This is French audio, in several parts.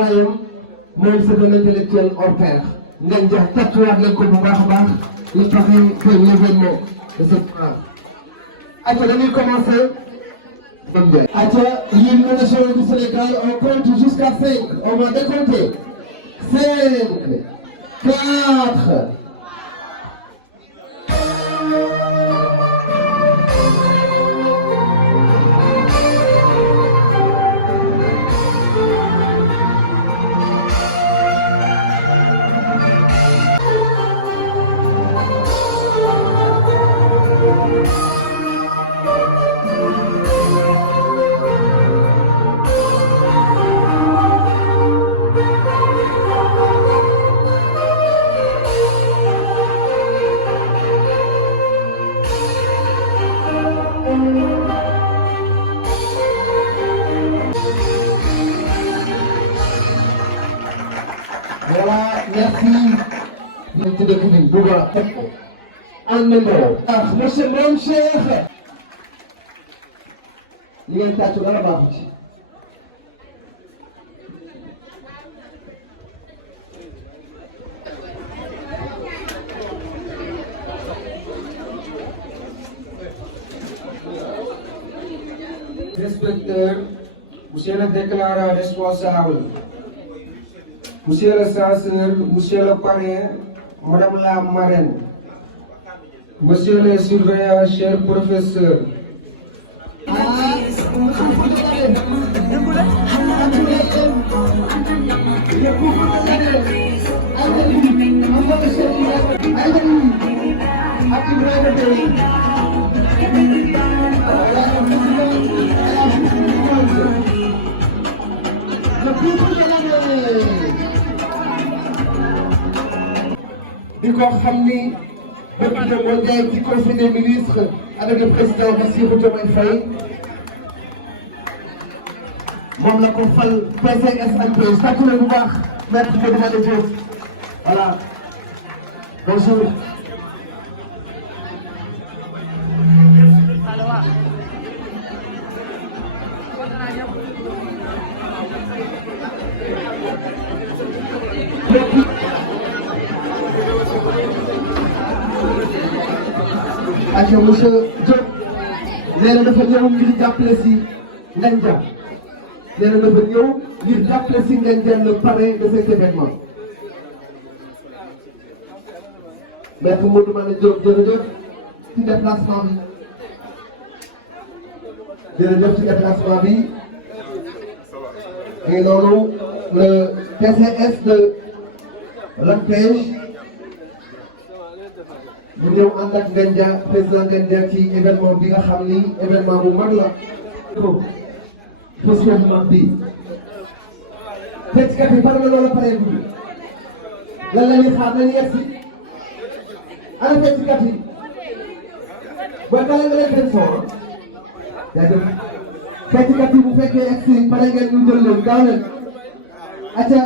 Même c'est un intellectuel hors pair. Ngandia tatouage leen ko bu baax a baax il paraît que l'événement de cette phrase. Atia dañuy commencer. Atia l'hymne national du Sénégal on compte jusqu'à 5 on va décompter 5 4 Voilà, merci. Merci de vous dire. En numéro. Monsieur mon cher. Il y a un tatou dans la barre. Inspecteur, monsieur le déclarant responsable, monsieur le censeur, monsieur le parrain, madame la marraine, monsieur le surveillant, cher professeur. di ko xam ni bëgg na moo njaay ci conseil des ministres avec le président Bassirou Diomaye Faye moom la ko fal PCSNP sàkku na bu baax maître Modou Mane Diop voilà bonjour. ak monsieur Diop nee na dafa ñëw ngir jàppale si Ngandia nee na dafa ñëw ngir jàppale si Ngandia le parrain de cet événement. Maître Modou Mane Diop jërëjëf ci déplacement bi jërëjëf ci déplacement bi et loolu le PCS de l'ANPEJ ñu ñëw ànd ak Ngandia président Ngandia ci événement bi nga xam ni événement bu mag la. question bu mag bi. fecckat yi pare na loolu pare bi lan la ñuy xaar nañu yegg si ana fecckat yi booy bala nga leen seen son jaajëf fecckat yi bu fekkee yegg si pare ngeen ñu jël leen gaaw leen acca.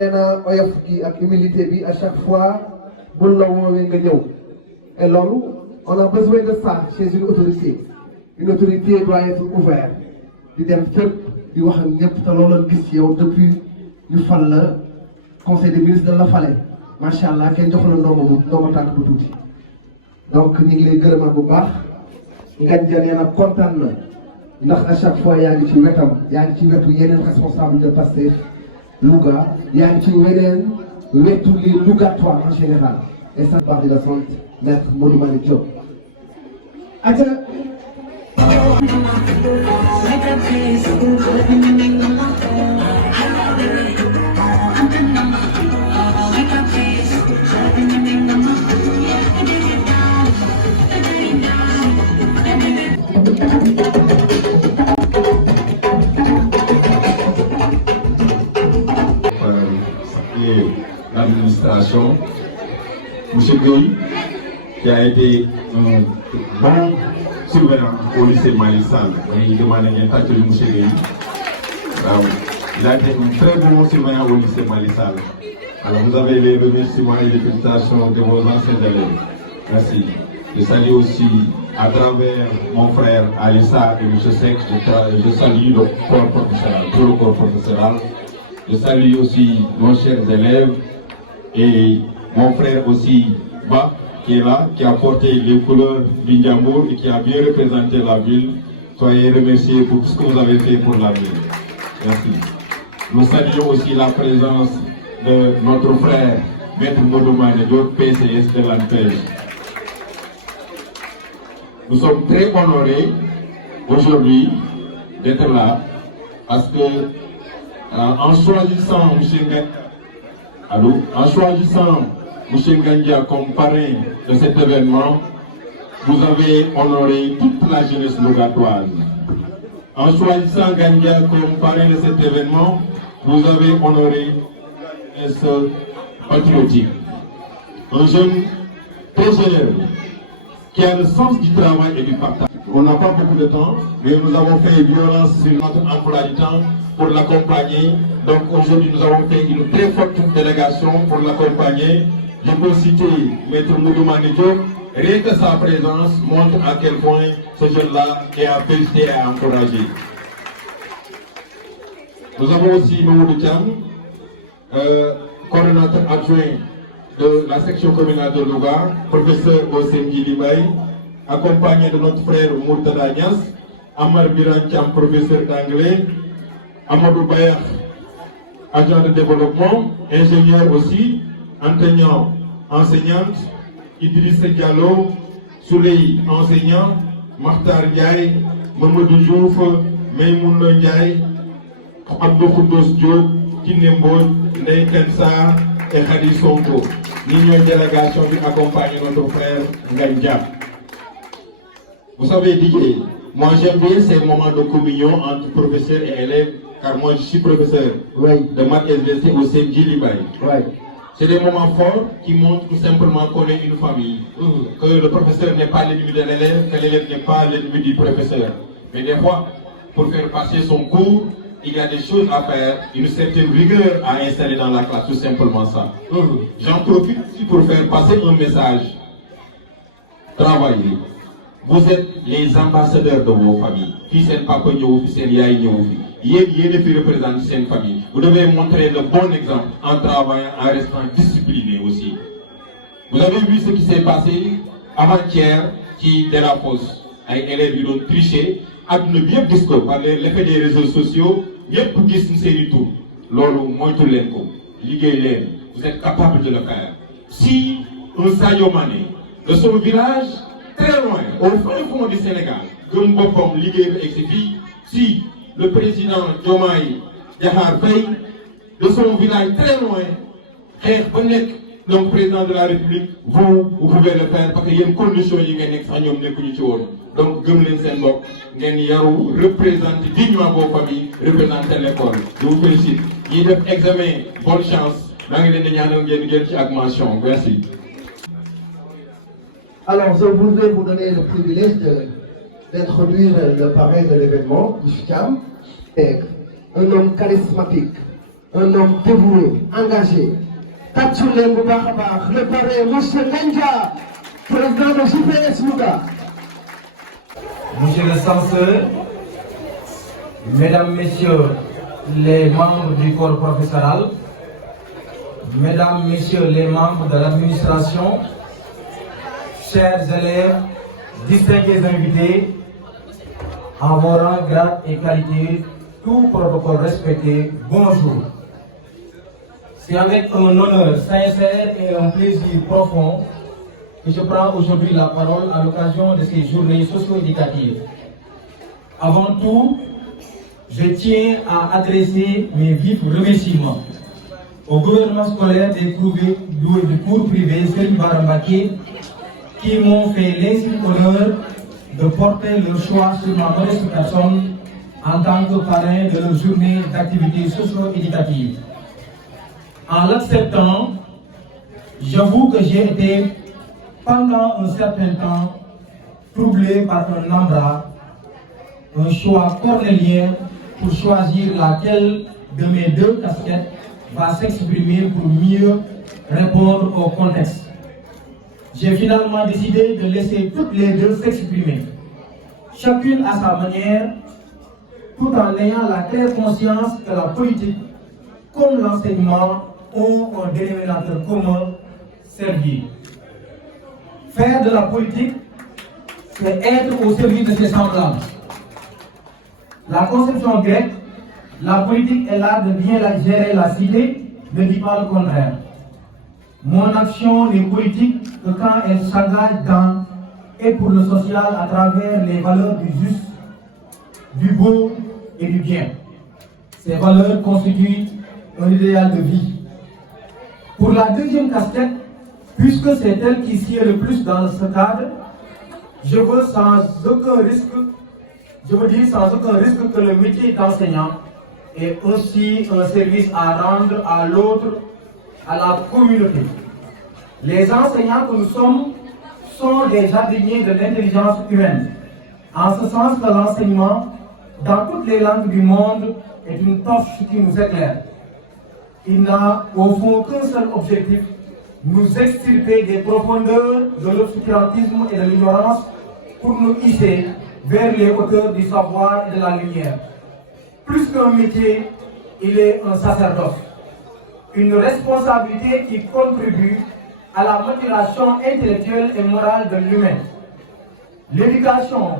nee na oyof gi ak humilité bi à chaque fois bul la woowee nga ñëw et loolu on a besoin de ça chez une autorité doit être ouverte di dem fépp di wax ak ñëpp te loolu la gis ci yow depuis ñu fal la conseil des ministres da la fale macha allah kenn jox la ndombo tànk bu tuuti donc ñu ngi lay gërëmaat bu baax Ngandia nee na kontaan na ndax à chaque fois yaa ngi ci wetam yaa ngi ci wetu yeneen responsable de Pastef Louga yaa ngi ci weneen wetu les Lougatois en général et ça part de la sant maître Modou Mane Diop. L'administration, M. Gueye, qui a été un bon surveillant au lycée Malick Sall. Il demande un tâche de M. Gueye. Il a été un très bon surveillant au lycée Malissal. Alors vous avez les remerciements et les félicitations de vos anciens élèves. Merci. Je salue aussi à travers mon frère Alissa et M. Seck, je salue le corps professoral, tout le corps professoral. Je salue aussi nos chers élèves et mon frère aussi Ba, qui est là, qui a porté les couleurs du Ndiambour et qui a bien représenté la ville. Soyez remerciés pour tout ce que vous avez fait pour la ville. Merci. Nous saluons aussi la présence de notre frère, Maître Modoumane Diop, PCS de l'ANPEJ. Nous sommes très honorés aujourd'hui d'être là parce que en choisissant M. Gandia comme parrain de cet événement, vous avez honoré toute la jeunesse logatoise. En choisissant Gandia comme parrain de cet événement, vous avez honoré la jeunesse patriotique. Un jeune très généreux, qui a le sens du travail et du partage. On n'a pas beaucoup de temps, mais nous avons fait violence sur notre emploi du temps pour l'accompagner. Donc aujourd'hui, nous avons fait une très forte délégation pour l'accompagner. Je peux citer Maître Modoumane Diop. Rien que sa présence montre à quel point ce jeune-là est à féliciter et à encourager. Nous avons aussi Mamoudou Thiam, coordonnateur adjoint de la section communale de Louga, professeur Osengi Libaye, accompagné de notre frère Mourtada Nias, Amar Biran Thiam, professeur d'anglais, Amadou Bayak, agent de développement, ingénieur aussi, enseignant, enseignante, Idriss Diallo, Souley, enseignant, Martar Ndiaye, Mamadou Diouf, Maymoun Ndiaye, Abdou Khoudos Diop, Kinembo, Ney Kensa et Khadi Sonko. L'union délégation qui accompagne notre frère Ngaïdia. Vous savez, Didier, moi j'aime bien ces moments de communion entre professeurs et élèves, car moi je suis professeur de maths SVC au CNJ Libaye. C'est des moments forts qui montrent tout simplement qu'on est une famille. Que le professeur n'est pas l'ennemi de l'élève, que l'élève n'est pas l'ennemi du professeur. Mais des fois, pour faire passer son cours, il y a des choses à faire, une certaine rigueur à installer dans la classe, tout simplement ça. J'en profite aussi pour faire passer un message. Travaillez. Vous êtes les ambassadeurs de vos familles. Fils et papa, fils et yaï, représente cette famille. Vous devez montrer le bon exemple en travaillant, en restant discipliné aussi. Vous avez vu ce qui s'est passé avant-hier qui de la fosse. Les élèves ils ont triché. Aduna bi yëpp gis ko par l'effet des réseaux sociaux yëpp gis seeni tur loolu moytu leen ko liggéey leen vous êtes capable de le faire. Si un Sadio Mané de son village très loin au fin fond du Sénégal gëm boppam liggéey ba egsi fii, si le président Diomaye Diakhar Faye de son village très loin xeex ba nekk donc président de la République vous pouvez le faire parce que y a une condition yi ngeen nekk sax ñoom nekkuñu ci woon. Donc gëm leen seen bopp ngeen yaru représenter dignement vos familles, représenter l'école. Je vous félicite. ñiy def examen bonne chance maa ngi leen di ñaanal ngeen jël ci ak mention. Merci. Alors je voudrais vous donner le privilège d'introduire le parrain de l'événement, M. Thiam. Un homme charismatique, un homme dévoué, engagé. Le parrain, M. Gandia, président de JPS Louga. Monsieur le censeur, Mesdames, Messieurs les membres du corps professoral, Mesdames, Messieurs les membres de l'administration, chers élèves, distingués invités, en vos rangs, grades et qualités, tout protocole respecté, bonjour. C'est avec un honneur sincère et un plaisir profond que je prends aujourd'hui la parole à l'occasion de ces journées socio-éducatives. Avant tout, je tiens à adresser mes vifs remerciements au gouvernement scolaire des cours privés Serigne Bara Mbacké qui m'ont fait l'insigne honneur de porter leur choix sur ma modeste personne en tant que parrain de leur journée d'activités socio-éducatives. En l'acceptant, j'avoue que j'ai été pendant un certain temps troublé par un embarras, un choix cornélien pour choisir laquelle de mes deux casquettes va s'exprimer pour mieux répondre au contexte. J'ai finalement décidé de laisser toutes les deux s'exprimer, chacune à sa manière, tout en ayant la claire conscience que la politique, comme l'enseignement, ont un dénominateur commun, servir. Faire de la politique, c'est être au service de ses semblables. La conception grecque, la politique est l'art de bien gérer la cité, ne dit pas le contraire. Mon action n'est politique que quand elle s'engage dans et pour le social à travers les valeurs du juste, du beau et du bien. Ces valeurs constituent un idéal de vie. Pour la deuxième casquette, puisque c'est elle qui sied le plus dans ce cadre, je veux sans aucun risque que le métier d'enseignant ait aussi un service à rendre à l'autre, à la communauté. Les enseignants que nous sommes sont des jardiniers de l'intelligence humaine, en ce sens que l'enseignement, dans toutes les langues du monde, est une torche qui nous éclaire. Il n'a au fond qu'un seul objectif, nous extirper des profondeurs de l'obscurantisme et de l'ignorance pour nous hisser vers les hauteurs du savoir et de la lumière. Plus qu'un métier, il est un sacerdoce, une responsabilité qui contribue à la maturation intellectuelle et morale de l'humain. L'éducation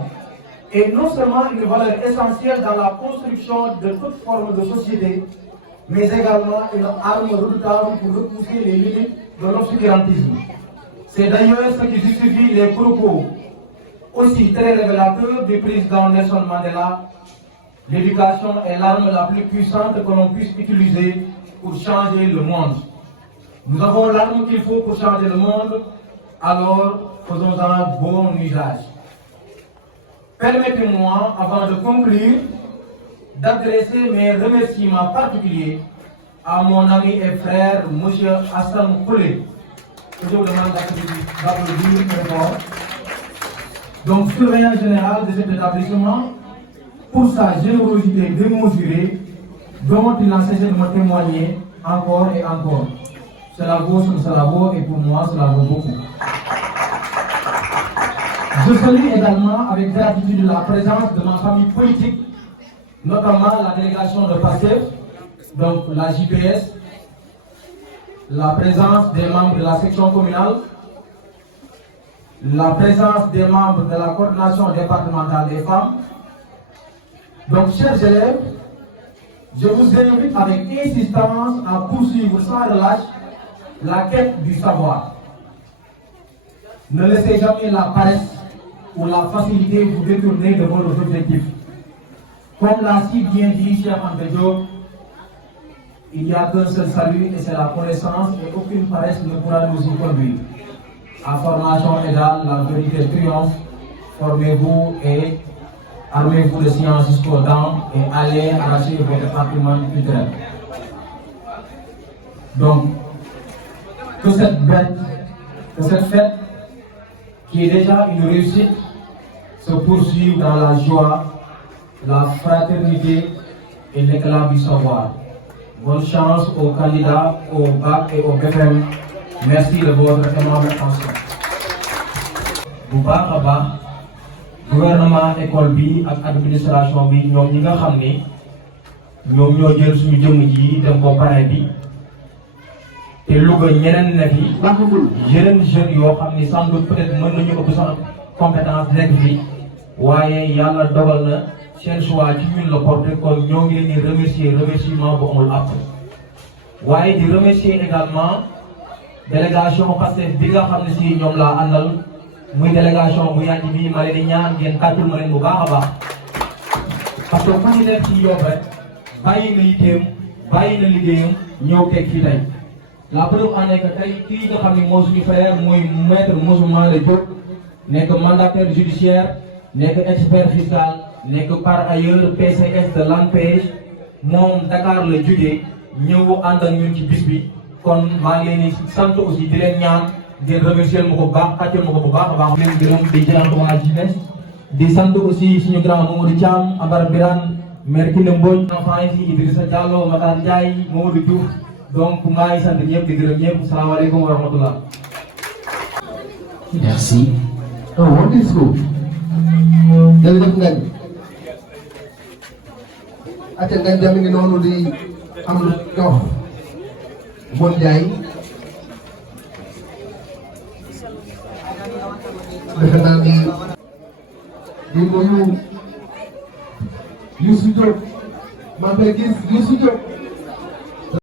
est non seulement une valeur essentielle dans la construction de toute forme de société, mais également une arme redoutable pour repousser les limites de l'obscurantisme. C'est d'ailleurs ce qui justifie les propos aussi très révélateurs du président Nelson Mandela. L'éducation est l'arme la plus puissante que l'on puisse utiliser pour changer le monde. Nous avons l'arme qu'il faut pour changer le monde, alors faisons-en bon usage. Permettez-moi, avant de conclure, d'adresser mes remerciements particuliers à mon ami et frère, M. Hassan Koulé, que je vous demande d'applaudir très fort. Donc, surveillant général de cet établissement, pour sa générosité démesurée, dont il n'a cessé de me témoigner encore et encore. Cela vaut, et pour moi, cela vaut beaucoup. Je salue également avec gratitude la présence de ma famille politique, notamment la délégation de PASTEF, donc la JPS, la présence des membres de la section communale, la présence des membres de la coordination départementale des femmes. Donc, chers élèves, je vous invite avec insistance à poursuivre sans relâche la quête du savoir. Ne laissez jamais la paresse ou la facilité vous détourner de vos objectifs. Comme l'a si bien dit Cheikh Anta Diop, il n'y a qu'un seul salut et c'est la connaissance et aucune paresse ne pourra nous y conduire. À formation égale, la vérité triomphe. Formez-vous et armez-vous de sciences jusqu'aux dents et allez arracher votre patrimoine culturel. Donc, que cette fête, qui est déjà une réussite, se poursuive dans la joie, la fraternité et l'éclat du savoir. Bonne chance aux candidats au BAC et au BFM. Merci de votre aimable attention. Bu baax a baax gouvernement école bi ak administration bi ñoom ñi nga xam ni ñoom ñoo jël suñu jëmm ji dem ko pare bi te Louga ñeneen ne fi yeneen jeunes yoo xam ni sans doute peut-être mën nañu ëpp sax compétence nekk fi waaye yàlla dogal na seen choix ci ñun la porté kon ñoo ngi leen di remerciement bu amul àpp waaye di remercier également délégation Pastef bi nga xam ne si ñoom laa àndal muy délégation bu yàgg bi ma leen di ñaan ngeen tàccul ma leen bu baax a baax parce que ku ñu nekk ci yoon rek bàyyi na yitteem bàyyi na liggéeyam ñëw teg fii tey la preuve en est que tey kii nga xam ne moo suñu frère mooy maître Moussa Diop nekk mandataire judiciaire nekk expert fiscal nekk par ailleurs PCS de l'ANPEJ moom Dakar la jógee ñëw ànd ak ñun ci bis bi kon maa ngi leen di sant aussi di leen ñaan di remercier ma ko bu baax tàccal ma ko bu baax a baax. leen gërëm di jëlaat waa jeunesse di sant aussi suñu grand Mamadou Thiam Ambar Birane maire Kiné Mbodj enfant yi fi Idrissa Diallo Matar Ndiaye Mamadou Diouf donc maa ngi sant ñëpp di gërëm ñëpp salaamaaleykum wa rahmatullah. Merci. Oh, what is good? Jërëjëf ngañ. Acca ngañ jami ngi noonu di am lu jox Bon Ndiaye. Defe naa ni di nuyu Youssou Diop maa ngi koy gis Youssou Diop